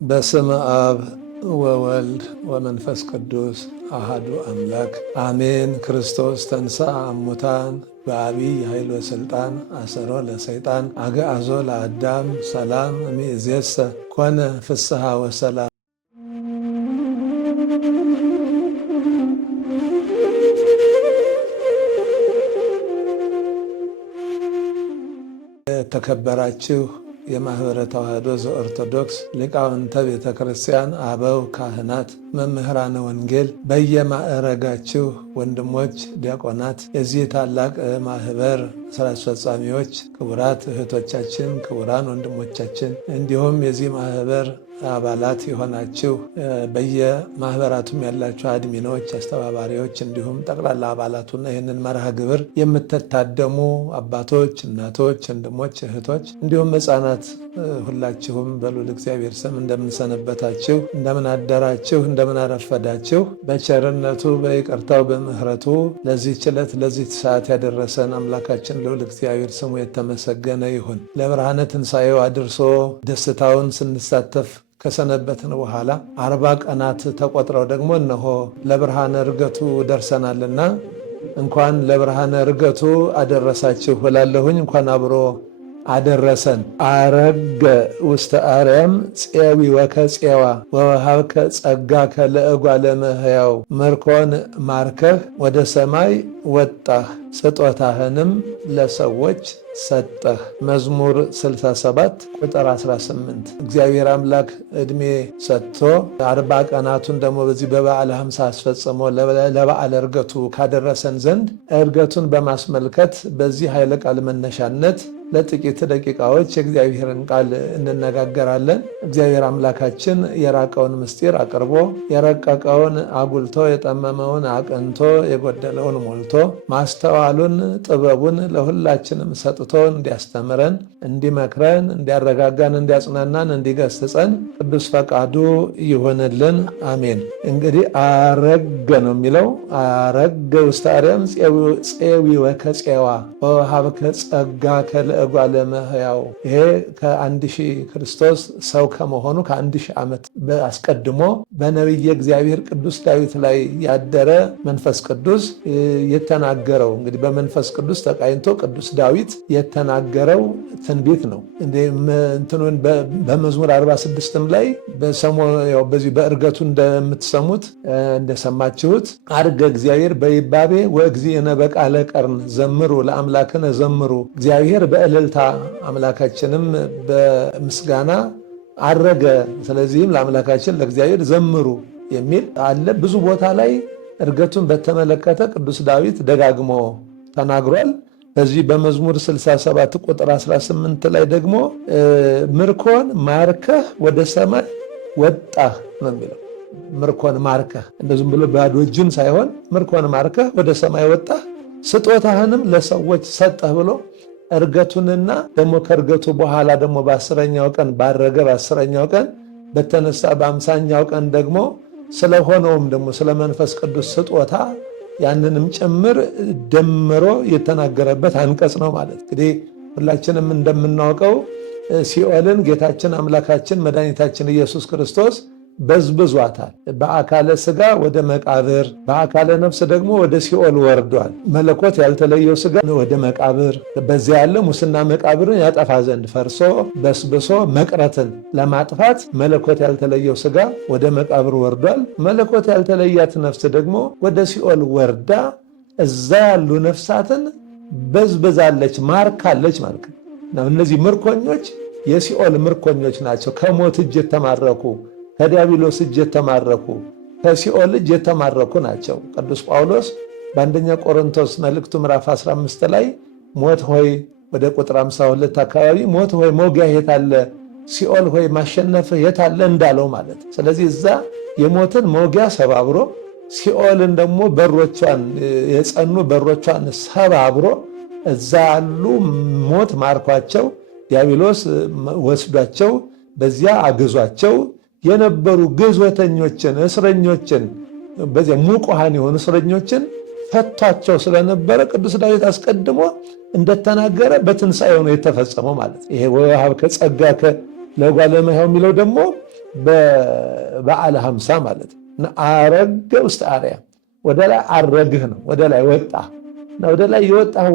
በስመ አብ ወወልድ ወመንፈስ ቅዱስ አሃዱ አምላክ አሜን። ክርስቶስ ተንሥአ እሙታን በዐቢይ ኃይል ወሥልጣን አሰሮ ለሰይጣን አግዓዞ ለአዳም ሰላም እምይእዜሰ ኮነ ፍስሐ ወሰላም። የተከበራችሁ የማኅበረ ተዋሕዶ ዘኦርቶዶክስ ሊቃውንተ ቤተ ክርስቲያን፣ አበው ካህናት፣ መምህራነ ወንጌል፣ በየማዕረጋችሁ ወንድሞች ዲያቆናት፣ የዚህ ታላቅ ማኅበር ሥራ አስፈጻሚዎች፣ ክቡራት እህቶቻችን፣ ክቡራን ወንድሞቻችን እንዲሁም የዚህ ማኅበር አባላት የሆናችሁ በየማኅበራቱም ያላችሁ አድሚኖች፣ አስተባባሪዎች እንዲሁም ጠቅላላ አባላቱና ይህንን መርሃ ግብር የምትታደሙ አባቶች፣ እናቶች፣ ወንድሞች፣ እህቶች እንዲሁም ሕፃናት ሁላችሁም በልዑል እግዚአብሔር ስም እንደምንሰነበታችሁ፣ እንደምን አደራችሁ፣ እንደምን አረፈዳችሁ። በቸርነቱ በይቅርታው በምሕረቱ ለዚህች ዕለት ለዚህች ሰዓት ያደረሰን አምላካችን ልዑል እግዚአብሔር ስሙ የተመሰገነ ይሁን። ለብርሃነ ትንሣኤው አድርሶ ደስታውን ስንሳተፍ ከሰነበትን በኋላ 40 ቀናት ተቆጥረው ደግሞ እነሆ ለብርሃነ ዕርገቱ ደርሰናልና እንኳን ለብርሃነ ዕርገቱ አደረሳችሁ እላለሁኝ። እንኳን አብሮ አደረሰን። አረገ ውስተ አርያም ፄዊ ወከፄዋ ወወሃብከ ጸጋከ ለእጓለ እመሕያው። ምርኮን ማርከህ ወደ ሰማይ ወጣህ፣ ስጦታህንም ለሰዎች ሰጠህ። መዝሙር 67 ቁጥር 18። እግዚአብሔር አምላክ ዕድሜ ሰጥቶ 40 ቀናቱን ደግሞ በዚህ በበዓለ ሃምሳ አስፈጽሞ ለበዓለ ዕርገቱ ካደረሰን ዘንድ ዕርገቱን በማስመልከት በዚህ ኃይለ ቃል መነሻነት ለጥቂት ደቂቃዎች የእግዚአብሔርን ቃል እንነጋገራለን። እግዚአብሔር አምላካችን የራቀውን ምስጢር አቅርቦ የረቀቀውን አጉልቶ የጠመመውን አቅንቶ የጎደለውን ሞልቶ ማስተዋሉን ጥበቡን ለሁላችንም ሰጥቶ እንዲያስተምረን፣ እንዲመክረን፣ እንዲያረጋጋን፣ እንዲያጽናናን፣ እንዲገስጸን ቅዱስ ፈቃዱ ይሆንልን። አሜን። እንግዲህ አረገ ነው የሚለው። አረገ ውስተ አርያም ፄዊ ወከፄዋ ወወሃብከ ጸጋከ ለእጓለ እመሕያው። ይሄ ከ1000 ክርስቶስ ሰው ከመሆኑ ከ1000 ዓመት አስቀድሞ በነቢየ እግዚአብሔር ቅዱስ ዳዊት ላይ ያደረ መንፈስ ቅዱስ የተናገረው እንግዲህ በመንፈስ ቅዱስ ተቃኝቶ ቅዱስ ዳዊት የተናገረው ትንቢት ነው። እንትኑን በመዝሙር 46ም ላይ በዚህ በዕርገቱ እንደምትሰሙት እንደሰማችሁት አርገ እግዚአብሔር በይባቤ ወእግዚእነ በቃለ ቀርን ዘምሩ ለአምላክነ ዘምሩ። እግዚአብሔር በእልልታ አምላካችንም በምስጋና አረገ፣ ስለዚህም ለአምላካችን ለእግዚአብሔር ዘምሩ የሚል አለ። ብዙ ቦታ ላይ ዕርገቱን በተመለከተ ቅዱስ ዳዊት ደጋግሞ ተናግሯል። በዚህ በመዝሙር 67 ቁጥር 18 ላይ ደግሞ ምርኮን ማርከህ ወደ ሰማይ ወጣህ ነው የሚለው። ምርኮን ማርከህ እንደዚህም ብሎ ባዶ እጁን ሳይሆን ምርኮን ማርከህ ወደ ሰማይ ወጣህ፣ ስጦታህንም ለሰዎች ሰጠህ ብሎ ዕርገቱንና ደግሞ ከዕርገቱ በኋላ ደግሞ በ10ኛው ቀን ባረገ በ10ኛው ቀን በተነሳ በ50ኛው ቀን ደግሞ ስለሆነውም ደግሞ ስለ መንፈስ ቅዱስ ስጦታ ያንንም ጭምር ደምሮ የተናገረበት አንቀጽ ነው ማለት። እንግዲህ ሁላችንም እንደምናውቀው ሲኦልን ጌታችን አምላካችን መድኃኒታችን ኢየሱስ ክርስቶስ በዝብዟታል። በአካለ ሥጋ ወደ መቃብር፣ በአካለ ነፍስ ደግሞ ወደ ሲኦል ወርዷል። መለኮት ያልተለየው ሥጋ ወደ መቃብር፣ በዚያ ያለ ሙስና መቃብርን ያጠፋ ዘንድ ፈርሶ በስብሶ መቅረትን ለማጥፋት መለኮት ያልተለየው ሥጋ ወደ መቃብር ወርዷል። መለኮት ያልተለያት ነፍስ ደግሞ ወደ ሲኦል ወርዳ እዛ ያሉ ነፍሳትን በዝብዛለች፣ ማርካለች ማለት ነው። እነዚህ ምርኮኞች የሲኦል ምርኮኞች ናቸው። ከሞት እጅ የተማረኩ፣ ከዲያብሎስ እጅ የተማረኩ፣ ከሲኦል እጅ የተማረኩ ናቸው። ቅዱስ ጳውሎስ በአንደኛ ቆሮንቶስ መልእክቱ ምዕራፍ 15 ላይ ሞት ሆይ ወደ ቁጥር 52 አካባቢ ሞት ሆይ መውጊያ የታለ፣ ሲኦል ሆይ ማሸነፍህ የታለ እንዳለው ማለት። ስለዚህ እዛ የሞትን መውጊያ ሰባብሮ ሲኦልን ደግሞ በሮቿን የጸኑ በሮቿን ሰባብሮ እዛ ያሉ ሞት ማርኳቸው ዲያብሎስ ወስዷቸው በዚያ አግዟቸው የነበሩ ግዞተኞችን እስረኞችን በዚያ ሙቁሃን የሆኑ እስረኞችን ፈቷቸው ስለነበረ ቅዱስ ዳዊት አስቀድሞ እንደተናገረ በትንሣኤው ነው የተፈጸመው ማለት። ይሄ ወወሃብከ ጸጋከ ለእጓለ እመሕያው የሚለው ደግሞ በበዓለ ሀምሳ ማለት ነው። አረገ ውስጥ አርያም ወደ ላይ አረግህ ነው፣ ወደ ላይ ወጣ። ወደ ላይ የወጣህ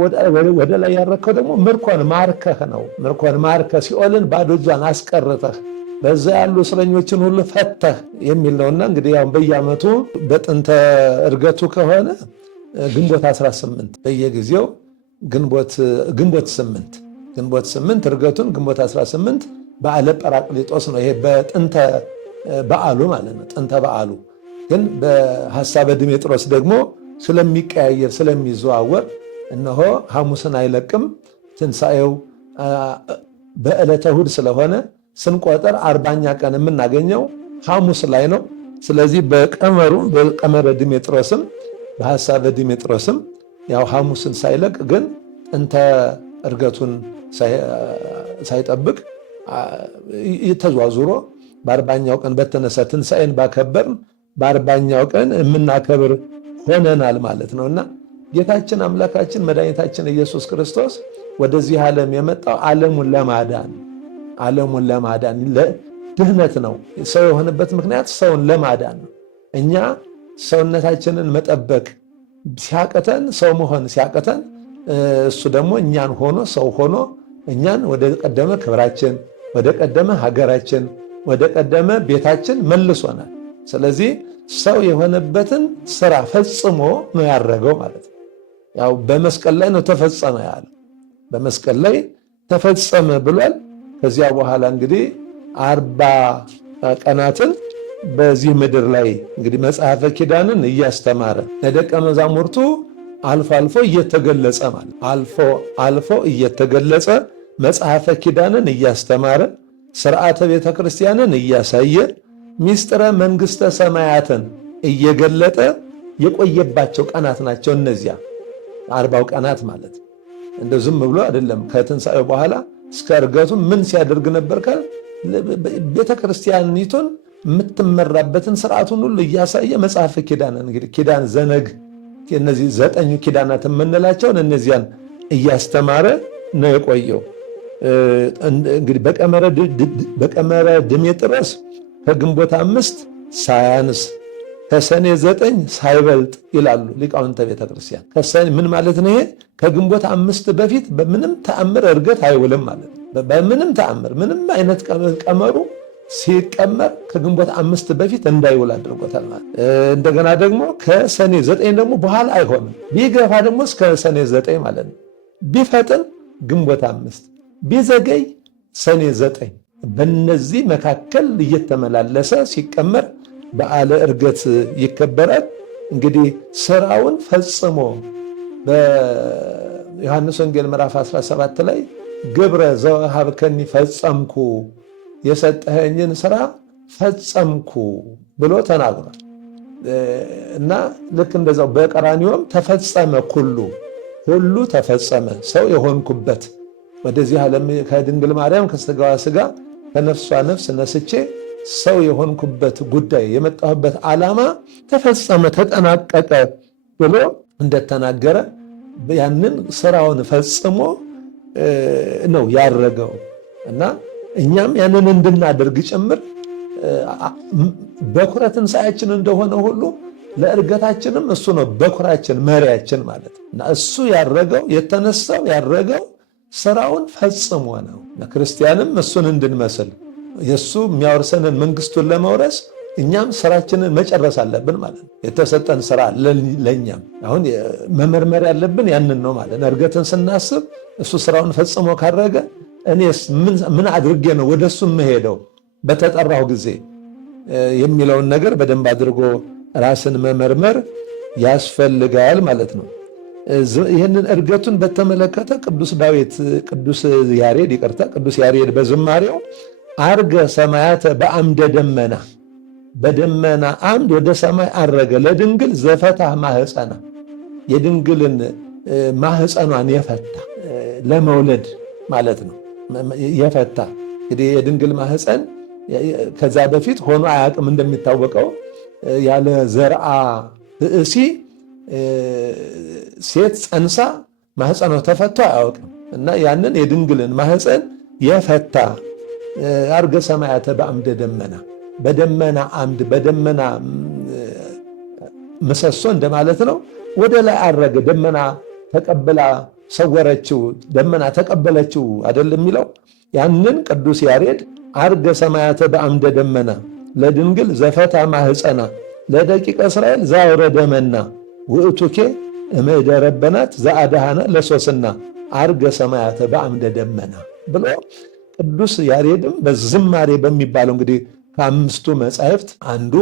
ወደ ላይ ያረከው ደግሞ ምርኮን ማርከህ ነው። ምርኮን ማርከህ ሲኦልን ባዶ እጇን አስቀርተህ በዛ ያሉ እስረኞችን ሁሉ ፈተህ የሚል ነውና እንግዲህ ያው በየዓመቱ በጥንተ እርገቱ ከሆነ ግንቦት 18 በየጊዜው ግንቦት 8 እርገቱን ግንቦት 18 በዓለ ጰራቅሊጦስ ነው። ይሄ በጥንተ በዓሉ ማለት ነው። ጥንተ በዓሉ ግን በሐሳበ ድሜጥሮስ ደግሞ ስለሚቀያየር ስለሚዘዋወር እነሆ ሐሙስን አይለቅም። ትንሣኤው በዕለተ እሑድ ስለሆነ ስንቆጠር 40ኛ ቀን የምናገኘው ሐሙስ ላይ ነው። ስለዚህ በቀመረ ድሜጥሮስም በሐሳበ ድሜጥሮስም ያው ሐሙስን ሳይለቅ ግን ጥንተ እርገቱን ሳይጠብቅ ተዟዙሮ በ40ኛው ቀን በተነሳ ትንሣኤን ባከበርን በ40ኛው ቀን የምናከብር ሆነናል ማለት ነውና ጌታችን አምላካችን መድኃኒታችን ኢየሱስ ክርስቶስ ወደዚህ ዓለም የመጣው ዓለሙን ለማዳን ለድህነት ነው። ሰው የሆነበት ምክንያት ሰውን ለማዳን ነው። እኛ ሰውነታችንን መጠበቅ ሲያቅተን፣ ሰው መሆን ሲያቅተን፣ እሱ ደግሞ እኛን ሆኖ ሰው ሆኖ እኛን ወደ ቀደመ ክብራችን፣ ወደ ቀደመ ሀገራችን፣ ወደ ቀደመ ቤታችን መልሶናል። ስለዚህ ሰው የሆነበትን ስራ ፈጽሞ ነው ያረገው ማለት ነው። ያው በመስቀል ላይ ነው ተፈጸመ ያለ፣ በመስቀል ላይ ተፈጸመ ብሏል። ከዚያ በኋላ እንግዲህ 40 ቀናትን በዚህ ምድር ላይ እንግዲህ መጽሐፈ ኪዳንን እያስተማረ ለደቀ መዛሙርቱ አልፎ አልፎ እየተገለጸ ማለት አልፎ እየተገለጸ መጽሐፈ ኪዳንን እያስተማረ ስርዓተ ቤተ ክርስቲያንን እያሳየ ሚስጥረ መንግሥተ ሰማያትን እየገለጠ የቆየባቸው ቀናት ናቸው እነዚያ 40 ቀናት ማለት። እንደ ዝም ብሎ አይደለም። ከትንሣኤው በኋላ እስከ እርገቱ ምን ሲያደርግ ነበር ካል ቤተ ክርስቲያኒቱን የምትመራበትን ስርዓቱን ሁሉ እያሳየ መጽሐፈ ኪዳንን እንግዲህ ኪዳን ዘነግ እነዚህ 9 ኪዳናት የምንላቸውን እነዚያን እያስተማረ ነው የቆየው። እንግዲህ በቀመረ ድሜጥሮስ ከግንቦት 5 ሳያንስ ከሰኔ 9 ሳይበልጥ ይላሉ ሊቃውንተ ቤተ ክርስቲያን። ምን ማለት ነው? ይሄ ከግንቦት 5 በፊት በምንም ተአምር እርገት አይውልም ማለት ነው። በምንም ተአምር ምንም አይነት ቀመሩ ሲቀመር ከግንቦት 5 በፊት እንዳይውል አድርጎታል ማለት። እንደገና ደግሞ ከሰኔ 9 ደግሞ በኋላ አይሆንም። ቢገፋ ደግሞ እስከ ሰኔ 9 ማለት ነው። ቢፈጥን ግንቦት 5 ቢዘገይ ሰኔ 9 በነዚህ መካከል እየተመላለሰ ሲቀመር በዓለ ዕርገት ይከበራል። እንግዲህ ስራውን ፈጽሞ በዮሐንስ ወንጌል ምዕራፍ 17 ላይ ግብረ ዘወሀብከኒ ፈጸምኩ፣ የሰጠኸኝን ስራ ፈጸምኩ ብሎ ተናግሯል። እና ልክ እንደዛው በቀራንዮም ተፈጸመ ሁሉ ተፈጸመ። ሰው የሆንኩበት ወደዚህ ዓለም ከድንግል ማርያም ከሥጋዋ ሥጋ ከነፍሷ ነፍስ ነስቼ ሰው የሆንኩበት ጉዳይ የመጣሁበት ዓላማ ተፈጸመ ተጠናቀቀ ብሎ እንደተናገረ ያንን ስራውን ፈጽሞ ነው ያረገው። እና እኛም ያንን እንድናደርግ ጭምር በኩረ ትንሣኤያችን እንደሆነ ሁሉ ለዕርገታችንም እሱ ነው በኩራችን መሪያችን ማለት እና እሱ ያረገው የተነሳው ያረገው ስራውን ፈጽሞ ነው። ክርስቲያንም እሱን እንድንመስል የሱ የሚያወርሰንን መንግስቱን ለመውረስ እኛም ስራችንን መጨረስ አለብን ማለት ነው። የተሰጠን ስራ ለእኛም አሁን መመርመር ያለብን ያንን ነው ማለት ነው። ዕርገትን ስናስብ እሱ ስራውን ፈጽሞ ካረገ እኔስ ምን አድርጌ ነው ወደሱ የምሄደው በተጠራው ጊዜ የሚለውን ነገር በደንብ አድርጎ ራስን መመርመር ያስፈልጋል ማለት ነው። ይህንን ዕርገቱን በተመለከተ ቅዱስ ያሬድ በዝማሬው አርገ ሰማያተ በአምደ ደመና፣ በደመና አምድ ወደ ሰማይ አረገ ለድንግል ዘፈታ ማህፀና፣ የድንግልን ማህፀኗን የፈታ ለመውለድ ማለት ነው። የፈታ እንግዲህ የድንግል ማህፀን ከዛ በፊት ሆኖ አያውቅም። እንደሚታወቀው ያለ ዘርአ ብእሲ ሴት ጸንሳ ማህፀኗ ተፈቶ አያውቅም እና ያንን የድንግልን ማህፀን የፈታ አርገ ሰማያተ በአምደ ደመና በደመና አምድ በደመና ምሰሶ እንደማለት ነው። ወደ ላይ አረገ። ደመና ተቀብላ ሰወረችው፣ ደመና ተቀበለችው አይደለም የሚለው። ያንን ቅዱስ ያሬድ አርገ ሰማያተ በአምደ ደመና ለድንግል ዘፈታ ማህፀና ለደቂቀ እስራኤል ዘአውረደ መና ውእቱኬ እምደረበናት ዘአድኃነ ለሶስና አርገ ሰማያተ በአምደ ደመና ብሎ ቅዱስ ያሬድም በዝማሬ በሚባለው እንግዲህ ከአምስቱ መጻሕፍት አንዱ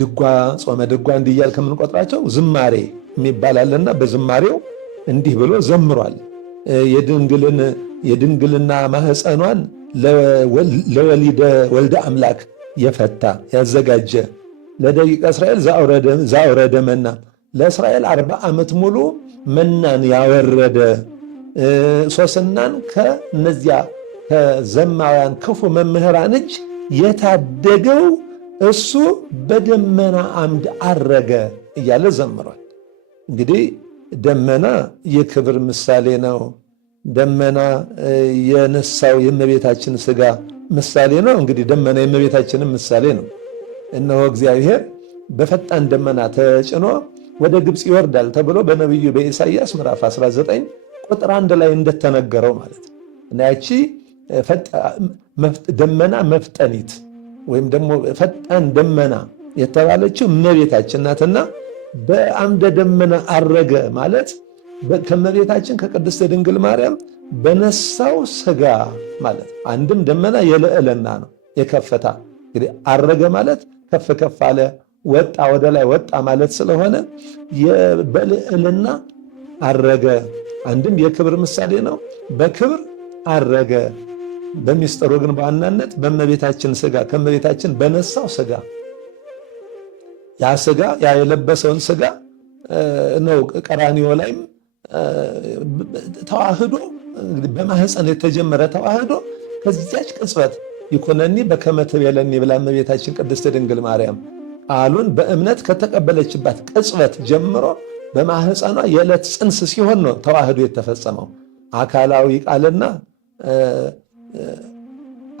ድጓ ጾመ ድጓ እንዲያል ከምንቆጥራቸው ዝማሬ የሚባላለና በዝማሬው እንዲህ ብሎ ዘምሯል። የድንግልና ማህፀኗን ለወሊደ ወልደ አምላክ የፈታ ያዘጋጀ ለደቂቀ እስራኤል ዘአውረደ መና ለእስራኤል 40 ዓመት ሙሉ መናን ያወረደ ሶስናን ከነዚያ ከዘማውያን ክፉ መምህራን እጅ የታደገው እሱ በደመና አምድ አረገ እያለ ዘምሯል። እንግዲህ ደመና የክብር ምሳሌ ነው። ደመና የነሳው የእመቤታችን ሥጋ ምሳሌ ነው። እንግዲህ ደመና የእመቤታችንም ምሳሌ ነው። እነሆ እግዚአብሔር በፈጣን ደመና ተጭኖ ወደ ግብፅ ይወርዳል ተብሎ በነቢዩ በኢሳይያስ ምዕራፍ 19 ቁጥር 1 ላይ እንደተነገረው ማለት ነው። እና ያቺ ደመና መፍጠኒት ወይም ደግሞ ፈጣን ደመና የተባለችው እመቤታችን ናትና በአምደ ደመና አረገ ማለት ከእመቤታችን ከቅድስት ድንግል ማርያም በነሳው ሥጋ ማለት አንድም ደመና የልዕልና ነው የከፍታ እንግዲህ አረገ ማለት ከፍ ከፍ አለ ወጣ ወደ ላይ ወጣ ማለት ስለሆነ በልዕልና አረገ አንድም የክብር ምሳሌ ነው። በክብር አረገ። በሚስጥሩ ግን በዋናነት በእመቤታችን ሥጋ ከእመቤታችን በነሳው ሥጋ ያ ሥጋ ያ የለበሰውን ሥጋ ነው ቀራንዮ ላይም ተዋህዶ በማህፀን የተጀመረ ተዋህዶ ከዚያች ቅጽበት ይኩነኒ በከመ ትቤለኒ ብላ እመቤታችን ቅድስት ድንግል ማርያም ቃሉን በእምነት ከተቀበለችባት ቅጽበት ጀምሮ በማህፀኗ የዕለት ጽንስ ሲሆን ነው ተዋህዶ የተፈጸመው። አካላዊ ቃልና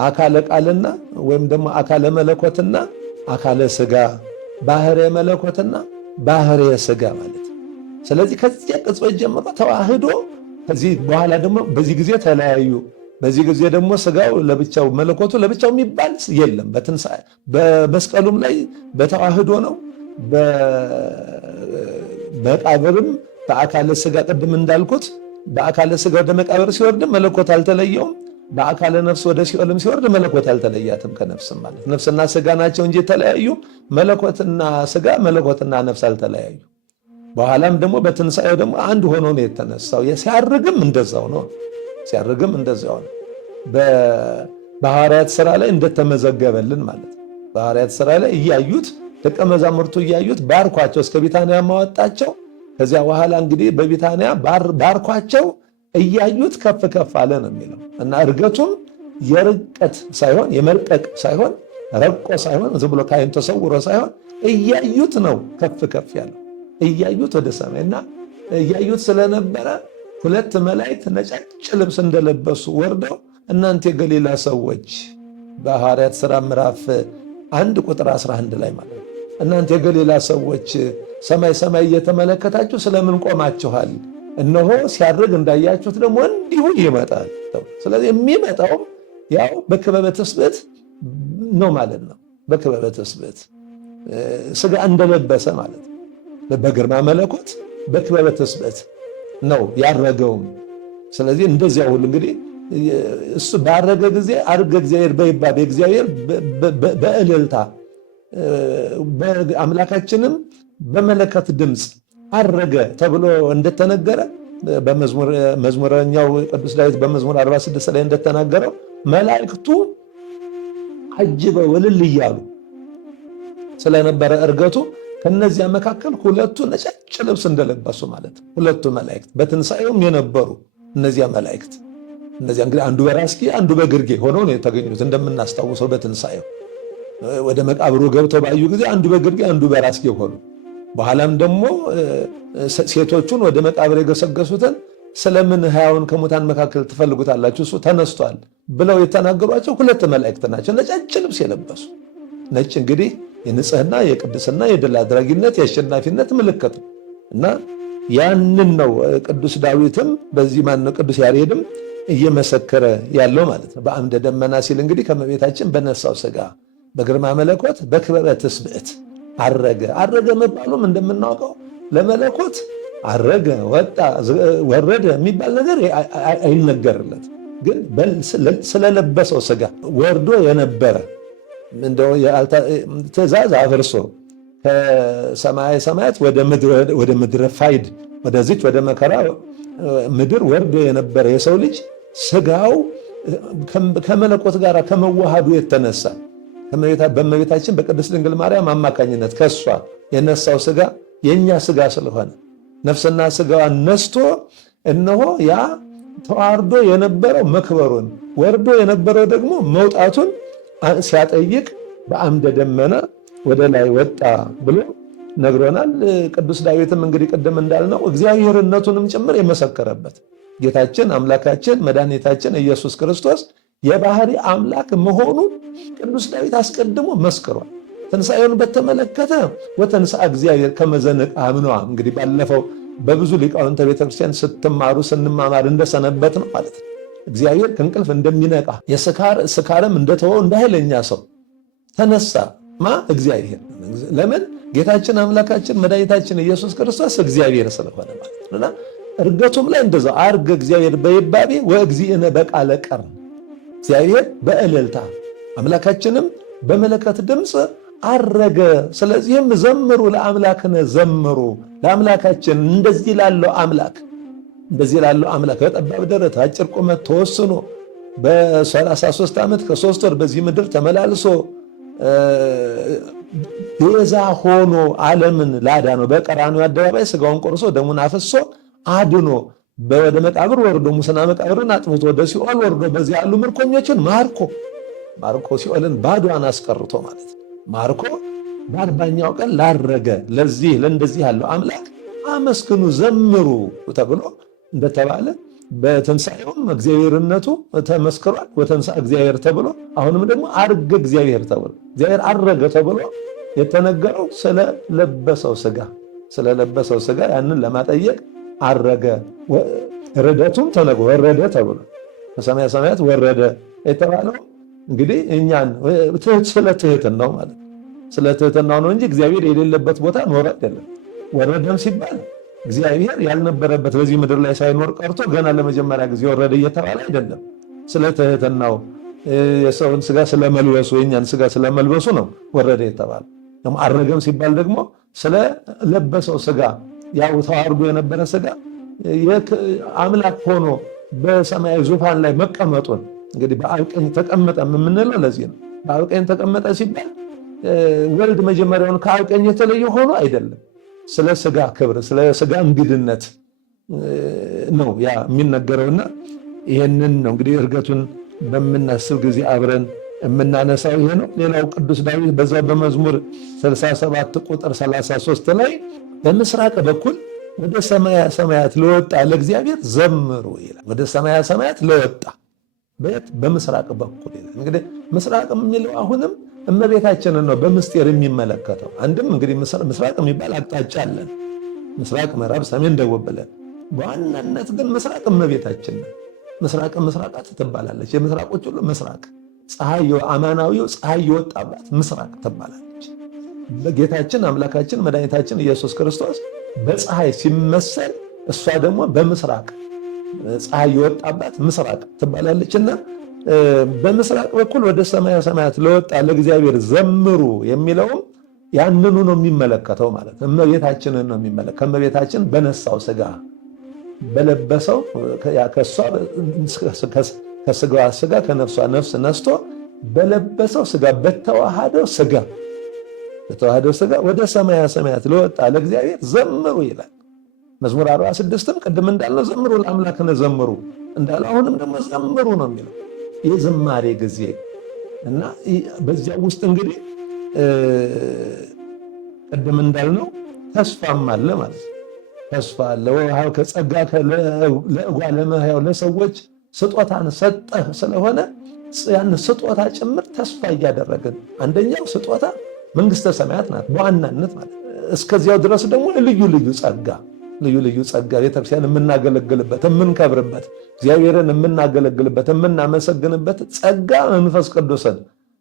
አካለ ቃልና ወይም ደግሞ አካለ መለኮትና አካለ ሥጋ ባህረ መለኮትና ባህረ ሥጋ ማለት። ስለዚህ ከዚያ ቅጽበት ጀምሮ ተዋህዶ ከዚህ በኋላ ደግሞ በዚህ ጊዜ ተለያዩ። በዚህ ጊዜ ደግሞ ሥጋው ለብቻው መለኮቱ ለብቻው የሚባል የለም። በትንሣኤ በመስቀሉም ላይ በተዋህዶ ነው። በመቃብርም በአካለ ሥጋ ቅድም እንዳልኩት በአካለ ሥጋ ወደ መቃብር ሲወርድም መለኮት አልተለየውም። በአካለ ነፍስ ወደ ሲኦልም ሲወርድ መለኮት አልተለያትም ከነፍስም ማለት ነፍስና ሥጋ ናቸው እንጂ የተለያዩ መለኮትና ሥጋ መለኮትና ነፍስ አልተለያዩ። በኋላም ደግሞ በትንሣኤው ደግሞ አንድ ሆኖ ነው የተነሳው። ሲያርግም እንደዛው ነው። ሲያርግም እንደዛው ነው። በሐዋርያት ሥራ ላይ እንደተመዘገበልን ማለት ነው። በሐዋርያት ሥራ ላይ እያዩት ደቀ መዛሙርቱ እያዩት ባርኳቸው እስከ ቢታንያ ማወጣቸው። ከዚያ በኋላ እንግዲህ በቢታንያ ባርኳቸው እያዩት ከፍ ከፍ አለ ነው የሚለው እና እርገቱም የርቀት ሳይሆን የመርቀቅ ሳይሆን ረቆ ሳይሆን ዝም ብሎ ካይን ተሰውሮ ሳይሆን እያዩት ነው ከፍ ከፍ ያለው እያዩት ወደ ሰማይና እያዩት ስለነበረ ሁለት መላእክት ነጫጭ ልብስ እንደለበሱ ወርደው እናንተ የገሊላ ሰዎች በሐዋርያት ሥራ ምዕራፍ 1 ቁጥር 11 ላይ ማለት እናንተ የገሊላ ሰዎች ሰማይ ሰማይ እየተመለከታችሁ ስለምን ቆማችኋል? እነሆ ሲያርግ እንዳያችሁት ደግሞ እንዲሁ ይመጣል። ስለዚህ የሚመጣው ያው በክበበ ትስብእት ነው ማለት ነው። በክበበ ትስብእት ሥጋ እንደለበሰ ማለት ነው። በግርማ መለኮት በክበበ ትስብእት ነው ያረገውም። ስለዚህ እንደዚያ ሁሉ እንግዲህ እሱ ባረገ ጊዜ አርገ እግዚአብሔር በይባቤ እግዚአብሔር በእልልታ አምላካችንም በመለከት ድምፅ አረገ ተብሎ እንደተነገረ በመዝሙረኛው ቅዱስ ዳዊት በመዝሙር 46 ላይ እንደተናገረው መላእክቱ አጅበው እልል እያሉ ስለነበረ እርገቱ ከነዚያ መካከል ሁለቱ ነጫጭ ልብስ እንደለበሱ ማለት ነው። ሁለቱ መላእክት በትንሣኤውም የነበሩ እነዚያ መላእክት እነዚያ እንግዲህ አንዱ በራስጌ አንዱ በግርጌ ሆነው ነው የተገኙት። እንደምናስታውሰው በትንሣኤው ወደ መቃብሩ ገብተው ባዩ ጊዜ አንዱ በግርጌ አንዱ በራስጌ ሆኑ። በኋላም ደግሞ ሴቶቹን ወደ መቃብር የገሰገሱትን ስለምን ሕያውን ከሙታን መካከል ትፈልጉታላችሁ እሱ ተነስቷል ብለው የተናገሯቸው ሁለት መላእክት ናቸው፣ ነጫጭ ልብስ የለበሱ ነጭ እንግዲህ የንጽህና፣ የቅድስና፣ የድል አድራጊነት፣ የአሸናፊነት ምልክት ነው እና ያንን ነው ቅዱስ ዳዊትም በዚህ ማነው ቅዱስ ያሬድም እየመሰከረ ያለው ማለት ነው። በአምደ ደመና ሲል እንግዲህ ከመቤታችን በነሳው ሥጋ በግርማ መለኮት በክበበ ትስብእት አረገ። አረገ መባሉም እንደምናውቀው ለመለኮት አረገ፣ ወጣ፣ ወረደ የሚባል ነገር አይነገርለት። ግን ስለለበሰው ሥጋ ወርዶ የነበረ እንደው ትእዛዝ አፍርሶ ከሰማይ ሰማያት ወደ ምድረ ፋይድ ወደዚች ወደ መከራ ምድር ወርዶ የነበረ የሰው ልጅ ሥጋው ከመለኮት ጋር ከመዋሃዱ የተነሳ በእመቤታችን በቅድስት ድንግል ማርያም አማካኝነት ከሷ የነሳው ሥጋ የኛ ሥጋ ስለሆነ ነፍስና ሥጋዋን ነስቶ እነሆ ያ ተዋርዶ የነበረው መክበሩን ወርዶ የነበረው ደግሞ መውጣቱን ሲያጠይቅ በአምደ ደመና ወደ ላይ ወጣ ብሎ ነግሮናል። ቅዱስ ዳዊትም እንግዲህ ቅድም እንዳልነው እግዚአብሔርነቱንም ጭምር የመሰከረበት ጌታችን አምላካችን መድኃኒታችን ኢየሱስ ክርስቶስ የባህሪ አምላክ መሆኑን ቅዱስ ዳዊት አስቀድሞ መስክሯል። ትንሣኤውን በተመለከተ ወተንሥአ እግዚአብሔር ከመ ዘንቃህ እምነዋ እንግዲህ ባለፈው በብዙ ሊቃውንተ ቤተክርስቲያን ስትማሩ ስንማማር እንደሰነበት ነው ማለት ነው። እግዚአብሔር ከእንቅልፍ እንደሚነቃ ስካርም እንደተወው እንደ ኃይለኛ ሰው ተነሳ። እግዚአብሔር ለምን? ጌታችን አምላካችን መድኃኒታችን ኢየሱስ ክርስቶስ እግዚአብሔር ስለሆነ ማለት ነውና እርገቱም ላይ እንደዛ አርገ እግዚአብሔር በይባቤ ወእግዚእነ በቃለ ቀርን እግዚአብሔር በእልልታ አምላካችንም በመለከት ድምፅ አረገ። ስለዚህም ዘምሩ ለአምላክነ ዘምሩ፣ ለአምላካችን እንደዚህ ላለው አምላክ በጠባብ ደረት አጭር ቁመት ተወስኖ በ33 ዓመት ከ3 ወር በዚህ ምድር ተመላልሶ ቤዛ ሆኖ ዓለምን ላዳነው በቀራንዮ አደባባይ ሥጋውን ቆርሶ ደሙን አፍሶ አድኖ ወደ መቃብር ወርዶ ሙስና መቃብርን አጥፍቶ ወደ ሲኦል ወርዶ በዚህ ያሉ ምርኮኞችን ማርኮ ሲኦልን ባዶን አስቀርቶ ማለት ነው። ማርኮ በ40ኛው ቀን ላረገ ለእንደዚህ ያለው አምላክ አመስግኑ ዘምሩ ተብሎ እንደተባለ በትንሣኤውም እግዚአብሔርነቱ ተመስክሯል። ወተንሥአ እግዚአብሔር ተብሎ አሁንም ደግሞ አርገ እግዚአብሔር ተብሎ እግዚአብሔር አረገ ተብሎ የተነገረው ስለለበሰው ሥጋ ያንን ለማጠየቅ አረገ። ርደቱም ወረደ ተብሎ ከሰማየ ሰማያት ወረደ የተባለው እንግዲህ እኛን ስለ ትሕትናው ማለት ስለ ትሕትናው ነው እንጂ እግዚአብሔር የሌለበት ቦታ ኖረ አይደለም። ወረደም ሲባል እግዚአብሔር ያልነበረበት በዚህ ምድር ላይ ሳይኖር ቀርቶ ገና ለመጀመሪያ ጊዜ ወረደ እየተባለ አይደለም። ስለ ትሕትናው የሰውን ሥጋ ስለመልበሱ የእኛን ሥጋ ስለመልበሱ ነው ወረደ የተባለ። ደግሞ አረገም ሲባል ደግሞ ስለለበሰው ሥጋ ያው ተዋርዶ የነበረ ሥጋ አምላክ ሆኖ በሰማያዊ ዙፋን ላይ መቀመጡን እንግዲህ በአብ ቀኝ ተቀመጠ የምንለው ለዚህ ነው። በአብ ቀኝ ተቀመጠ ሲባል ወልድ መጀመሪያውን ከአብ ቀኝ የተለየ ሆኖ አይደለም። ስለ ሥጋ ክብር ስለ ሥጋ እንግድነት ነው ያ የሚነገረውና ይህንን ነው እንግዲህ እርገቱን በምናስብ ጊዜ አብረን የምናነሳው ይሄ ነው። ሌላው ቅዱስ ዳዊት በዛው በመዝሙር 67 ቁጥር 33 ላይ በምስራቅ በኩል ወደ ሰማያ ሰማያት ለወጣ ለእግዚአብሔር ዘምሩ ይላል። ወደ ሰማያ ሰማያት ለወጣ በምስራቅ በኩል ይላል። እንግዲህ ምስራቅ የሚለው አሁንም እመቤታችንን ነው በምስጢር የሚመለከተው። አንድም እንግዲህ ምስራቅ የሚባል አቅጣጫ አለን። ምስራቅ፣ ምዕራብ፣ ሰሜን፣ ደቡብ ብለን በዋናነት ግን ምስራቅ እመቤታችን ነው። ምስራቃት ትባላለች። የምስራቆች ሁሉ ምስራቅ አማናዊው ፀሐይ የወጣባት ምስራቅ ትባላለች። በጌታችን አምላካችን መድኃኒታችን ኢየሱስ ክርስቶስ በፀሐይ ሲመሰል እሷ ደግሞ በምስራቅ ፀሐይ የወጣባት ምስራቅ ትባላለችና በምስራቅ በኩል ወደ ሰማያ ሰማያት ለወጣ ለእግዚአብሔር ዘምሩ የሚለውም ያንኑ ነው የሚመለከተው ማለት ነው። እመቤታችንን ነው የሚመለከተው። ከእመቤታችን በነሳው ሥጋ በለበሰው ከሥጋዋ ሥጋ ከነፍሷ ነፍስ ነስቶ በለበሰው ሥጋ በተዋሃደው ሥጋ ወደ ሰማያ ሰማያት ለወጣ ለእግዚአብሔር ዘምሩ ይላል። መዝሙር 46ም ቅድም እንዳልነው ዘምሩ ለአምላክነ ዘምሩ እንዳለው አሁንም ደግሞ ዘምሩ ነው የሚለው የዝማሬ ጊዜ እና በዚያ ውስጥ እንግዲህ ቅድም እንዳልነው ተስፋም አለ ማለት ነው። ተስፋ አለ። ወሃብ ከጸጋ ለእጓለ እመሕያው ለሰዎች ስጦታን ሰጠህ ስለሆነ ያን ስጦታ ጭምር ተስፋ እያደረግን አንደኛው ስጦታ መንግስተ ሰማያት ናት በዋናነት ማለት እስከዚያው ድረስ ደግሞ ልዩ ልዩ ጸጋ ቤተክርስቲያን የምናገለግልበት የምንከብርበት እግዚአብሔርን የምናገለግልበት የምናመሰግንበት ጸጋ መንፈስ ቅዱስን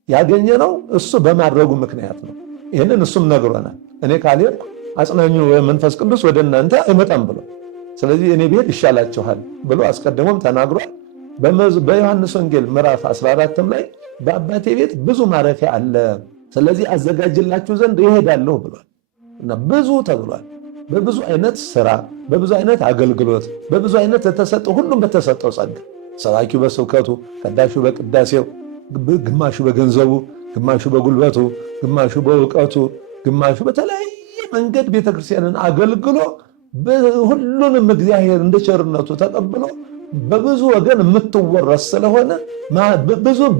ያገኘነው እሱ በማድረጉ ምክንያት ነው። ይህንን እሱም ነግሮናል። እኔ ካልሄድኩ አጽናኙ መንፈስ ቅዱስ ወደ እናንተ አይመጣም ብሎ ስለዚህ እኔ ብሄድ ይሻላችኋል ብሎ አስቀድሞም ተናግሯል። በዮሐንስ ወንጌል ምዕራፍ 14 ላይ በአባቴ ቤት ብዙ ማረፊያ አለ፣ ስለዚህ አዘጋጅላችሁ ዘንድ ይሄዳለሁ ብሏል እና ብዙ ተብሏል። በብዙ አይነት ስራ፣ በብዙ አይነት አገልግሎት፣ በብዙ አይነት የተሰጠው ሁሉም በተሰጠው ጸጋ ሰባኪው በስብከቱ፣ ቀዳሹ በቅዳሴው፣ ግማሹ በገንዘቡ፣ ግማሹ በጉልበቱ፣ ግማሹ በእውቀቱ፣ ግማሹ በተለያየ መንገድ ቤተክርስቲያንን አገልግሎ ሁሉንም እግዚአብሔር እንደ ቸርነቱ ተቀብሎ በብዙ ወገን የምትወረስ ስለሆነ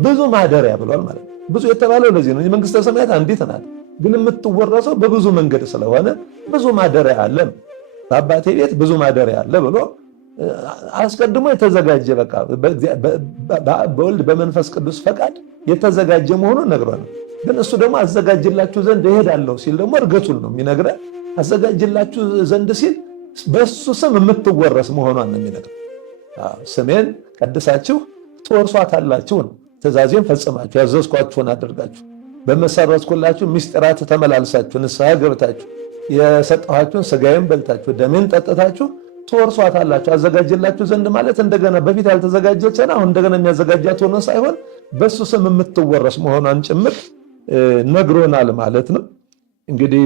ብዙ ማደሪያ ብሏል ማለት ነው። ብዙ የተባለው ለዚህ ነው። መንግስተ ሰማያት አንዲት ናት፣ ግን የምትወረሰው በብዙ መንገድ ስለሆነ ብዙ ማደሪያ አለ፣ በአባቴ ቤት ብዙ ማደሪያ አለ ብሎ አስቀድሞ የተዘጋጀ በቃ በወልድ በመንፈስ ቅዱስ ፈቃድ የተዘጋጀ መሆኑን ነግሮናል። ግን እሱ ደግሞ አዘጋጅላችሁ ዘንድ እሄዳለሁ ሲል ደግሞ እርገቱን ነው የሚነግረን። አዘጋጅላችሁ ዘንድ ሲል በሱ ስም የምትወረስ መሆኗን ነው የሚነግረን። ስሜን ቀድሳችሁ ትወርሷታላችሁ፣ ትእዛዜን ፈጽማችሁ ያዘዝኳችሁን አድርጋችሁ በመሰረትኩላችሁ ምስጢራት ተመላልሳችሁ ንስሐ ገብታችሁ የሰጠኋችሁን ሥጋዬን በልታችሁ ደሜን ጠጥታችሁ ትወርሷታላችሁ። አዘጋጅላችሁ ዘንድ ማለት እንደገና በፊት ያልተዘጋጀችን አሁን እንደገና የሚያዘጋጃት ሆኖ ሳይሆን በሱ ስም የምትወረስ መሆኗን ጭምር ነግሮናል ማለት ነው። እንግዲህ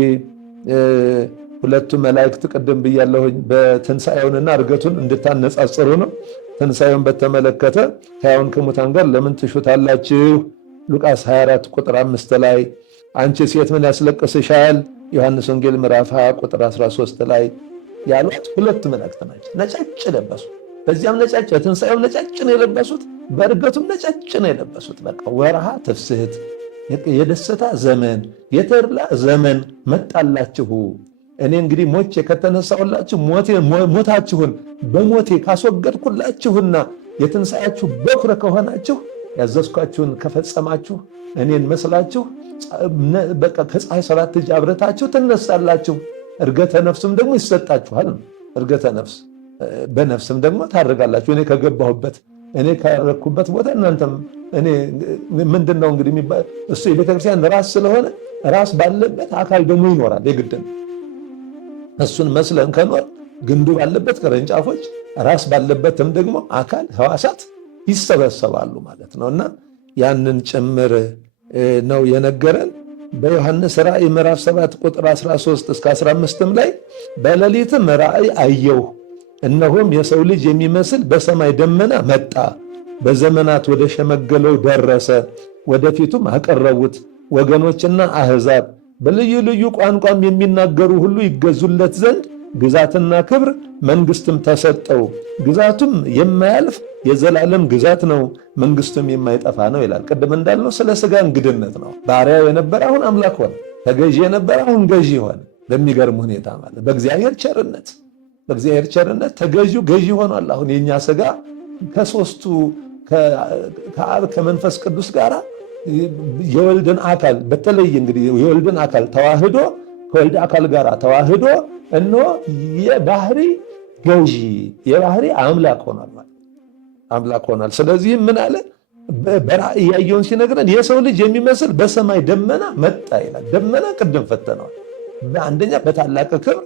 ሁለቱ መላእክት ቅድም ብያለሁኝ በትንሣኤውንና እርገቱን እንድታነጻጽሩ ነው። ትንሣኤውን በተመለከተ ሕያውን ከሙታን ጋር ለምን ትሹታላችሁ? ሉቃስ 24 ቁጥር 5 ላይ አንቺ ሴት ምን ያስለቅስሻል? ዮሐንስ ወንጌል ምዕራፍ 20 ቁጥር 13 ላይ ያሉት ሁለት መላእክት ናቸው። ነጫጭ ለበሱ። በዚያም ነጫጭ በትንሣኤውም ነጫጭ ነው የለበሱት፣ በእርገቱም ነጫጭ ነው የለበሱት። በቃ ወርሃ ትፍስሕት የደስታ ዘመን የተድላ ዘመን መጣላችሁ። እኔ እንግዲህ ሞቼ ከተነሳሁላችሁ ሞታችሁን በሞቴ ካስወገድኩላችሁና የትንሣኤያችሁ በኩረ ከሆናችሁ ያዘዝኳችሁን ከፈጸማችሁ እኔን መስላችሁ በቃ ከፀሐይ 7 እጅ አብረታችሁ ትነሳላችሁ። እርገተ ነፍስም ደግሞ ይሰጣችኋል። እርገተ ነፍስ በነፍስም ደግሞ ታደርጋላችሁ። እኔ ከገባሁበት እኔ ካረኩበት ቦታ እናንተም እኔ ምንድነው እንግዲህ የሚባል እሱ የቤተክርስቲያን ራስ ስለሆነ ራስ ባለበት አካል ደግሞ ይኖራል። የግድ ነው። እሱን መስለን ከኖር ግንዱ ባለበት ቅርንጫፎች፣ ራስ ባለበትም ደግሞ አካል ሕዋሳት ይሰበሰባሉ ማለት ነውና ያንን ጭምር ነው የነገረን። በዮሐንስ ራእይ ምዕራፍ 7 ቁጥር 13 እስከ 15 ላይ በሌሊትም ራእይ አየሁ፣ እነሆም የሰው ልጅ የሚመስል በሰማይ ደመና መጣ፣ በዘመናት ወደ ሸመገለው ደረሰ፣ ወደፊቱም አቀረቡት። ወገኖችና አሕዛብ በልዩ ልዩ ቋንቋም የሚናገሩ ሁሉ ይገዙለት ዘንድ ግዛትና ክብር መንግስትም ተሰጠው። ግዛቱም የማያልፍ የዘላለም ግዛት ነው፣ መንግስቱም የማይጠፋ ነው ይላል። ቅድም እንዳልነው ስለ ሥጋ እንግድነት ነው። ባሪያው የነበረ አሁን አምላክ ሆነ፣ ተገዢ የነበረ አሁን ገዢ ሆነ። በሚገርም ሁኔታ ማለት በእግዚአብሔር ቸርነት ተገዢው ገዢ ሆኗል። አሁን የኛ ሥጋ ከሦስቱ ከአብ ከመንፈስ ቅዱስ ጋር የወልድን አካል በተለይ እንግዲህ የወልድን አካል ተዋህዶ ከወልድ አካል ጋር ተዋህዶ እነሆ የባህሪ ገዢ የባህሪ አምላክ ሆኗል ማለት አምላክ ሆኗል። ስለዚህ ምን አለ በራእይ ያየውን ሲነግረን የሰው ልጅ የሚመስል በሰማይ ደመና መጣ ይላል። ደመና ቅድም ፈተነዋል። አንደኛ በታላቅ ክብር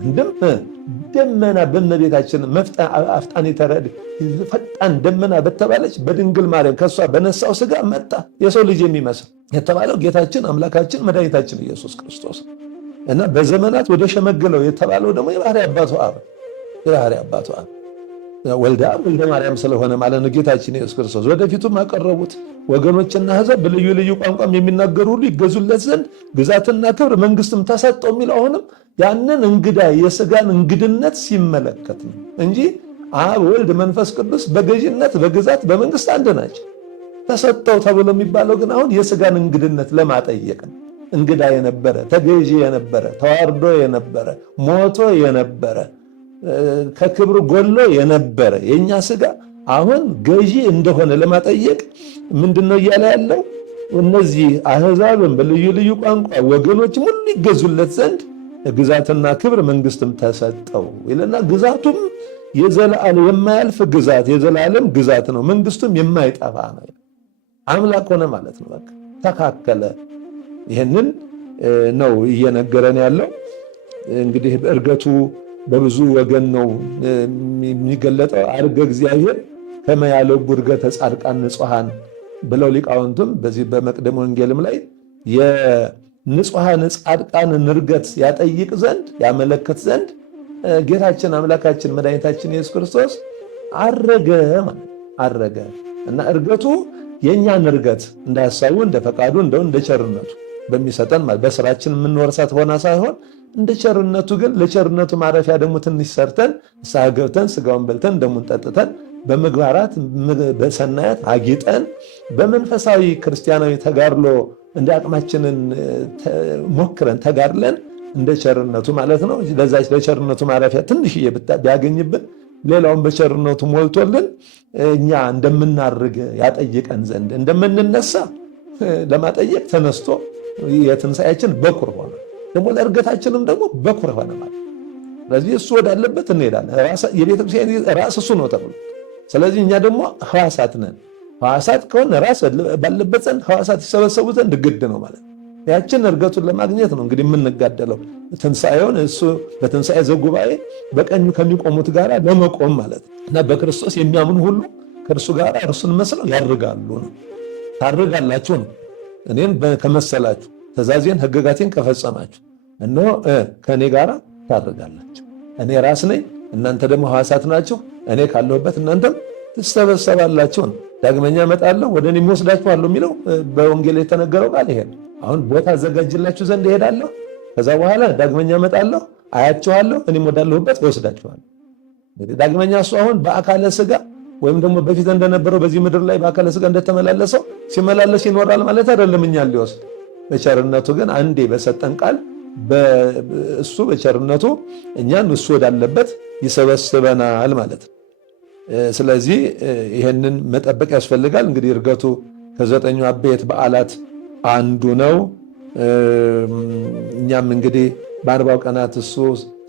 እንደም ደመና በእመቤታችን አፍጣን የተረድ ፈጣን ደመና በተባለች በድንግል ማርያም ከሷ በነሳው ሥጋ መጣ የሰው ልጅ የሚመስል የተባለው ጌታችን አምላካችን መድኃኒታችን ኢየሱስ ክርስቶስ እና በዘመናት ወደ ሸመገለው የተባለው ደግሞ የባህሪ አባቱ አብ ወልደ አብ ወልደ ማርያም ስለሆነ ማለት ነው። ጌታችን ኢየሱስ ክርስቶስ ወደፊቱም አቀረቡት። ወገኖችና አሕዛብ በልዩ ልዩ ቋንቋም የሚናገሩ ሁሉ ይገዙለት ዘንድ ግዛትና ክብር መንግስትም ተሰጠው የሚለው አሁንም ያንን እንግዳ የሥጋን እንግድነት ሲመለከት ነው እንጂ አብ ወልድ መንፈስ ቅዱስ በገዥነት በግዛት በመንግስት አንድ ናቸው። ተሰጠው ተብሎ የሚባለው ግን አሁን የሥጋን እንግድነት ለማጠየቅ ነው። እንግዳ የነበረ ተገዢ የነበረ ተዋርዶ የነበረ ሞቶ የነበረ ከክብሩ ጎሎ የነበረ የኛ ሥጋ አሁን ገዢ እንደሆነ ለማጠየቅ ምንድነው እያለ ያለው? እነዚህ አሕዛብን በልዩ ልዩ ቋንቋ ወገኖችም ሁሉ ይገዙለት ዘንድ ግዛትና ክብር መንግስትም ተሰጠው ይልና ግዛቱም የዘላለም የማያልፍ ግዛት የዘላለም ግዛት ነው፣ መንግስቱም የማይጠፋ ነው። አምላክ ሆነ ማለት ነው። በቃ ተካከለ። ይህንን ነው እየነገረን ያለው። እንግዲህ እርገቱ በብዙ ወገን ነው የሚገለጠው። አርገ እግዚአብሔር ከመ ያለቡ እርገተ ጻድቃን ንጹሐን ብለው ሊቃውንቱም በዚህ በመቅደም ወንጌልም ላይ የንጹሐን ጻድቃን እርገት ያጠይቅ ዘንድ ያመለክት ዘንድ ጌታችን አምላካችን መድኃኒታችን ኢየሱስ ክርስቶስ አረገ ማለት አረገ እና እርገቱ የእኛን እርገት እንደ ሐሳቡ እንደ ፈቃዱ እንደ ቸርነቱ በሚሰጠን ማለት በስራችን የምንወርሳት ሆና ሳይሆን እንደ ቸርነቱ ግን ለቸርነቱ ማረፊያ ደግሞ ትንሽ ሰርተን ንስሐ ገብተን ስጋውን በልተን ደሙን ጠጥተን በምግባራት በሰናያት አጊጠን በመንፈሳዊ ክርስቲያናዊ ተጋድሎ እንደ አቅማችንን ሞክረን ተጋድለን እንደ ቸርነቱ ማለት ነው። ለዛች ለቸርነቱ ማረፊያ ትንሽዬ ቢያገኝብን ሌላውን በቸርነቱ ሞልቶልን እኛ እንደምናርግ ያጠይቀን ዘንድ እንደምንነሳ ለማጠየቅ ተነስቶ የትንሣኤያችን በኩር ሆነ። ደግሞ ለእርገታችንም ደግሞ በኩር ሆነ ማለት። ስለዚህ እሱ ወዳለበት እንሄዳለን። የቤተክርስቲያን ራስ እሱ ነው ተብሎ፣ ስለዚህ እኛ ደግሞ ሕዋሳት ነን። ሕዋሳት ከሆነ ራስ ባለበት ዘንድ ሕዋሳት ይሰበሰቡ ዘንድ ግድ ነው ማለት። ያችን እርገቱን ለማግኘት ነው እንግዲህ የምንጋደለው። ትንሣኤውን እሱ በትንሣኤ ዘጉባኤ በቀኙ ከሚቆሙት ጋር ለመቆም ማለት ነው እና በክርስቶስ የሚያምኑ ሁሉ ከእርሱ ጋር እርሱን መስለው ያርጋሉ ነው። ታርጋላችሁ ነው። እኔን ከመሰላችሁ ትእዛዜን ሕግጋቴን ከፈጸማችሁ እነሆ ከእኔ ጋር ታርጋላችሁ። እኔ ራስ ነኝ፣ እናንተ ደግሞ ሕዋሳት ናችሁ። እኔ ካለሁበት እናንተም ትሰበሰባላችሁ ነው። ዳግመኛ እመጣለሁ ወደ እኔ እወስዳችኋለሁ የሚለው በወንጌል የተነገረው ቃል ይሄ ነው። አሁን ቦታ አዘጋጅላችሁ ዘንድ እሄዳለሁ፣ ከዛ በኋላ ዳግመኛ እመጣለሁ፣ አያችኋለሁ፣ እኔም ወዳለሁበት እወስዳችኋለሁ። ዳግመኛ እሱ አሁን በአካለ ሥጋ ወይም ደግሞ በፊት እንደነበረው በዚህ ምድር ላይ በአካለ ሥጋ እንደተመላለሰው ሲመላለስ ይኖራል ማለት አይደለም እኛን ሊወስድ። በቸርነቱ ግን አንዴ በሰጠን ቃል እሱ በቸርነቱ እኛን እሱ ወዳለበት ይሰበስበናል ማለት ነው። ስለዚህ ይህንን መጠበቅ ያስፈልጋል። እንግዲህ እርገቱ ከዘጠኙ አበይት በዓላት አንዱ ነው። እኛም እንግዲህ በ40 ቀናት እሱ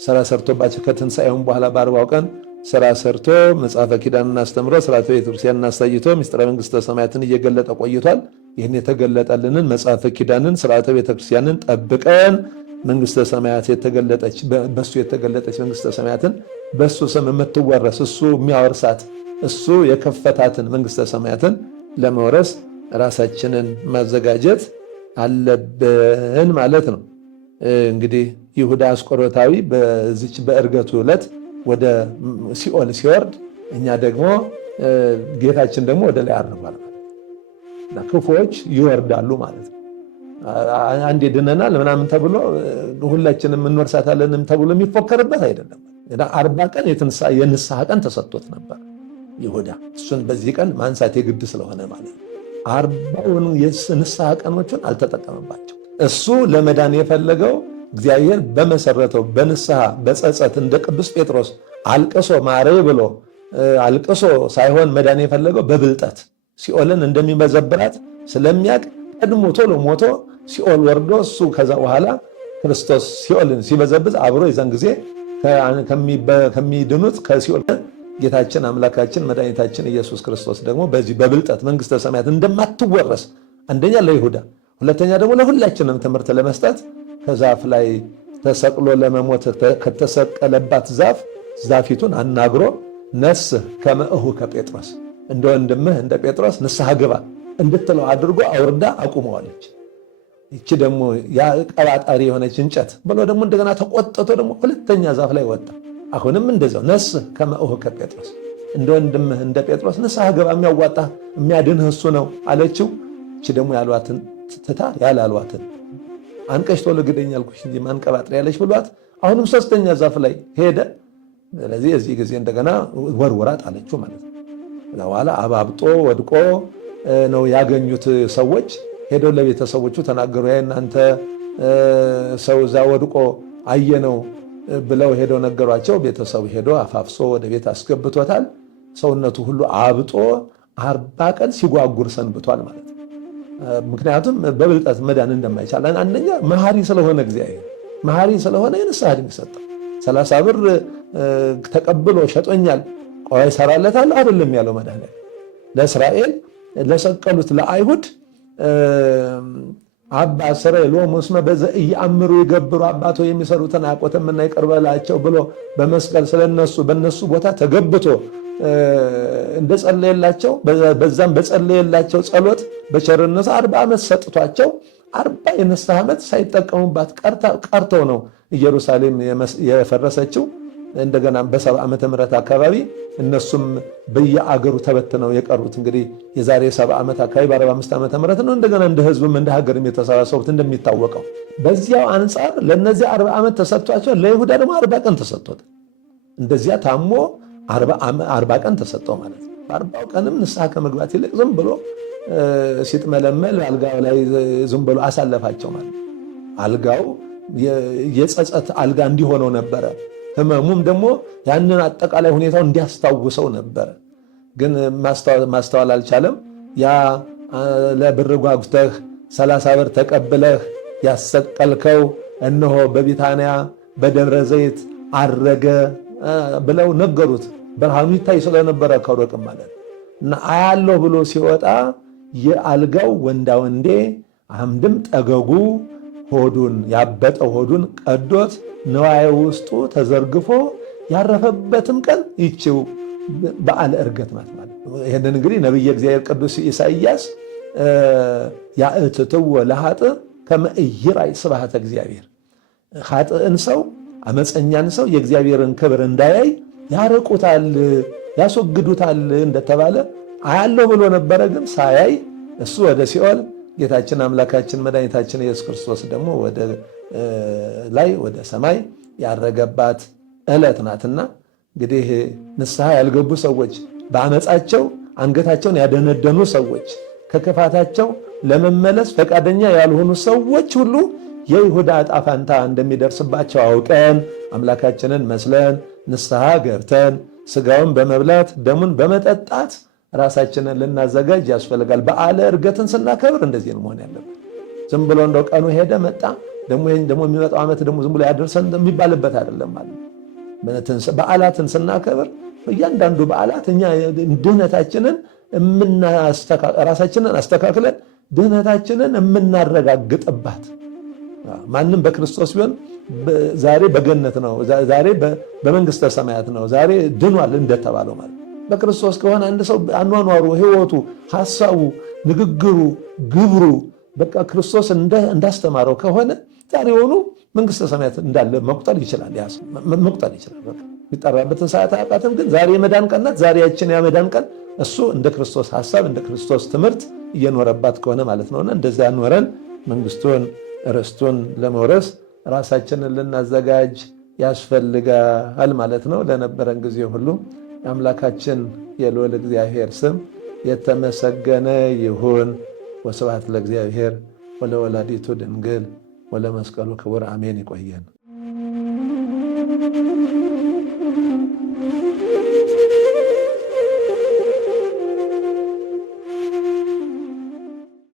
ስራ ሰርቶባቸው ከትንሣኤውም በኋላ በ40 ቀን ስራ ሰርቶ መጽሐፈ ኪዳንን አስተምሮ ስርዓተ ቤተክርስቲያንን አሳይቶ ምስጢረ መንግሥተ ሰማያትን እየገለጠ ቆይቷል። ይህን የተገለጠልንን መጽሐፈ ኪዳንን ስርዓተ ቤተክርስቲያንን ጠብቀን መንግሥተ ሰማያት የተገለጠች በሱ የተገለጠች መንግሥተ ሰማያትን በሱ ስም የምትወረስ እሱ የሚያወርሳት እሱ የከፈታትን መንግሥተ ሰማያትን ለመውረስ ራሳችንን ማዘጋጀት አለብን ማለት ነው። እንግዲህ ይሁዳ አስቆሮታዊ በዚች በእርገቱ ዕለት ወደ ሲኦል ሲወርድ፣ እኛ ደግሞ ጌታችን ደግሞ ወደ ላይ አርጓል። ክፉዎች ይወርዳሉ ማለት ነው። አንዴ ድነናል ምናምን ተብሎ ሁላችንም እንወርሳታለንም ተብሎ የሚፎከርበት አይደለም። 40 ቀን የንስሐ ቀን ተሰጥቶት ነበር ይሁዳ። እሱን በዚህ ቀን ማንሳት የግድ ስለሆነ ማለት ነው 40ውን የንስሐ ቀኖችን አልተጠቀመባቸው። እሱ ለመዳን የፈለገው እግዚአብሔር በመሰረተው በንስሐ በጸጸት እንደ ቅዱስ ጴጥሮስ አልቅሶ ማሬ ብሎ አልቅሶ ሳይሆን መዳን የፈለገው በብልጠት ሲኦልን እንደሚመዘብራት ስለሚያቅ ቀድሞ ቶሎ ሞቶ ሲኦል ወርዶ እሱ ከዛ በኋላ ክርስቶስ ሲኦልን ሲበዘብዝ አብሮ የዛን ጊዜ ከሚድኑት ከሲኦል ጌታችን አምላካችን መድኃኒታችን ኢየሱስ ክርስቶስ ደግሞ በዚህ በብልጠት መንግሥተ ሰማያት እንደማትወረስ አንደኛ ለይሁዳ፣ ሁለተኛ ደግሞ ለሁላችንም ትምህርት ለመስጠት ከዛፍ ላይ ተሰቅሎ ለመሞት ከተሰቀለባት ዛፊቱን አናግሮ ነስህ ከመ እሁከ ጴጥሮስ እንደ ወንድምህ እንደ ጴጥሮስ ንስሐ ግባ እንድትለው አድርጎ አውርዳ አቁመዋለች። ይቺ ደግሞ ያ ቀባጣሪ የሆነች እንጨት ብሎ ደግሞ እንደገና ተቆጥቶ ደግሞ ሁለተኛ ዛፍ ላይ ወጣ። አሁንም እንደዛው ነስህ ከመ እሁከ ጴጥሮስ እንደ ወንድምህ እንደ ጴጥሮስ ንስሐ ግባ፣ የሚያዋጣ የሚያድንህ እሱ ነው አለችው። ይቺ ደግሞ ያሏትን ትታ ያላሏትን አንቀሽ ቶሎ ግደኝ አልኩሽ እንጂ ማንቀባጥሪ ያለች ብሏት አሁንም ሶስተኛ ዛፍ ላይ ሄደ። ስለዚህ የዚህ ጊዜ እንደገና ወርውራ ጣለችው ማለት ነው። በኋላ አባብጦ ወድቆ ነው ያገኙት ሰዎች። ሄደው ለቤተሰቦቹ ተናገሩ። እናንተ ሰው እዛ ወድቆ አየነው ብለው ሄደው ነገሯቸው። ቤተሰቡ ሄዶ አፋፍሶ ወደ ቤት አስገብቶታል። ሰውነቱ ሁሉ አብጦ 40 ቀን ሲጓጉር ሰንብቷል ማለት ነው። ምክንያቱም በብልጠት መዳን እንደማይቻል አንደኛ መሐሪ ስለሆነ እግዚአብሔር መሐሪ ስለሆነ የንስሐ ዕድሜ ሰጠው። 30 ብር ተቀብሎ ሸጦኛል ቆይ እሰራለታለሁ አይደለም ያለው መድኃኒዓለም። ለእስራኤል ለሰቀሉት ለአይሁድ አባ እስራኤል ወሙስመ በዘኢየአምሩ ይገብሩ አባቶ የሚሰሩትን አያውቁትምና ይቅር በላቸው ብሎ በመስቀል ስለነሱ በነሱ ቦታ ተገብቶ እንደጸለየላቸው በዛም በጸለየላቸው ጸሎት በቸርነቱ 40 ዓመት ሰጥቷቸው 40 የንስሐ ዓመት ሳይጠቀሙባት ቀርተው ነው ኢየሩሳሌም የፈረሰችው። እንደገና በ70 ዓመተ ምህረት አካባቢ እነሱም በየአገሩ ተበትነው የቀሩት እንግዲህ የዛሬ 70 ዓመት አካባቢ በ45 ዓመተ ምህረት ነው። እንደገና እንደ ህዝብም እንደ ሀገርም የተሰባሰቡት እንደሚታወቀው በዚያው አንጻር ለነዚህ 40 ዓመት ተሰጥቷቸው ለይሁዳ ደግሞ 40 ቀን ተሰጥቶት እንደዚያ ታሞ 40 ቀን ተሰጠው ማለት ነው። በ40 ቀንም ንስሐ ከመግባት ይልቅ ዝም ብሎ ሲጥመለመል አልጋው ላይ ዝም ብሎ አሳለፋቸው ማለት ነው። አልጋው የጸጸት አልጋ እንዲሆነው ነበረ። ህመሙም ደግሞ ያንን አጠቃላይ ሁኔታው እንዲያስታውሰው ነበረ። ግን ማስተዋል አልቻለም። ያ ለብር ጓጉተህ 30 ብር ተቀብለህ ያሰቀልከው እነሆ በቢታንያ በደብረ ዘይት አረገ ብለው ነገሩት። ብርሃኑ ይታይ ስለነበረ ከሩቅም ማለት እና አያለው ብሎ ሲወጣ የአልጋው ወንዳ ወንዴ አምድም ጠገጉ ሆዱን ያበጠው ሆዱን ቀዶት ነዋየ ውስጡ ተዘርግፎ ያረፈበትም ቀን ይችው በዓለ ዕርገት ማለት ነው። ይሄንን እንግዲህ ነብየ እግዚአብሔር ቅዱስ ኢሳይያስ ያእትትወ ለኃጥእ ከመ ኢይራይ ስብሐተ እግዚአብሔር ኃጥእን ሰው አመፀኛን ሰው የእግዚአብሔርን ክብር እንዳያይ ያርቁታል ያስወግዱታል እንደተባለ አያለው ብሎ ነበረ። ግን ሳያይ እሱ ወደ ሲኦል ጌታችን አምላካችን መድኃኒታችን ኢየሱስ ክርስቶስ ደግሞ ወደ ላይ ወደ ሰማይ ያረገባት ዕለት ናትና እንግዲህ ንስሐ ያልገቡ ሰዎች በአመፃቸው አንገታቸውን ያደነደኑ ሰዎች ከክፋታቸው ለመመለስ ፈቃደኛ ያልሆኑ ሰዎች ሁሉ የይሁዳ ዕጣ ፈንታ እንደሚደርስባቸው አውቀን አምላካችንን መስለን ንስሐ ገብተን ስጋውን በመብላት ደሙን በመጠጣት ራሳችንን ልናዘጋጅ ያስፈልጋል። በዓለ ዕርገትን ስናከብር እንደዚህ ነው መሆን ያለበት። ዝም ብሎ እንደው ቀኑ ሄደ መጣ ደግሞ የሚመጣው ዓመት ደግሞ ዝም ብሎ ያደርሰን የሚባልበት አይደለም ማለት ነው። በዓላትን ስናከብር በእያንዳንዱ በዓላት እኛ ድህነታችንን ራሳችንን አስተካክለን ድህነታችንን የምናረጋግጥባት ማንም በክርስቶስ ቢሆን ዛሬ በገነት ነው፣ ዛሬ በመንግስተ ሰማያት ነው፣ ዛሬ ድኗል እንደተባለው ማለት በክርስቶስ ከሆነ አንድ ሰው አኗኗሩ፣ ህይወቱ፣ ሐሳቡ፣ ንግግሩ፣ ግብሩ በቃ ክርስቶስ እንዳስተማረው ከሆነ ዛሬውኑ መንግስተ ሰማያት እንዳለ መቁጠር ይችላል። መቁጠር ይችላል። በቃ የሚጠራበትን ሰዓት አያውቃትም። ግን ዛሬ የመዳን ቀን ናት። ዛሬ ያችን የመዳን ቀን እሱ እንደ ክርስቶስ ሐሳብ እንደ ክርስቶስ ትምህርት እየኖረባት ከሆነ ማለት ነውና እንደዚያ ኖረን መንግስቱን ርስቱን ለመውረስ ራሳችንን ልናዘጋጅ ያስፈልጋል ማለት ነው። ለነበረን ጊዜ ሁሉ የአምላካችን የልዑል እግዚአብሔር ስም የተመሰገነ ይሁን። ወስብሐት ለእግዚአብሔር ወለወላዲቱ ድንግል ወለመስቀሉ ክቡር አሜን። ይቆየን።